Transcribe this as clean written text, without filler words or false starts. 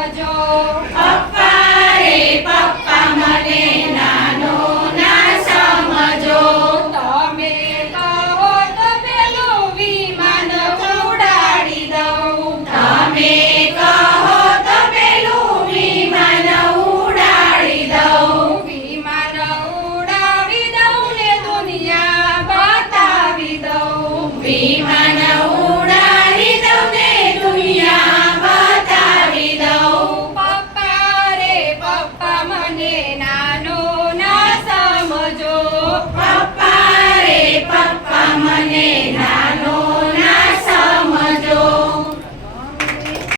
સમજો. પપ્પા રે પપ્પા મને નાનો ના સમજો. તમે કહો તો પેલું વિમાન ઉડાડી દઉં. તમે કહો તો પેલું વિમાન ઉડાડી દઉં. વિમાન ઉડાવી દઉં ને દુનિયા બતાવી દઉં. વિમાન ઉડાડી દઉં ને દુનિયા બતાવી દઉં. પપ્પા રે પપ્પા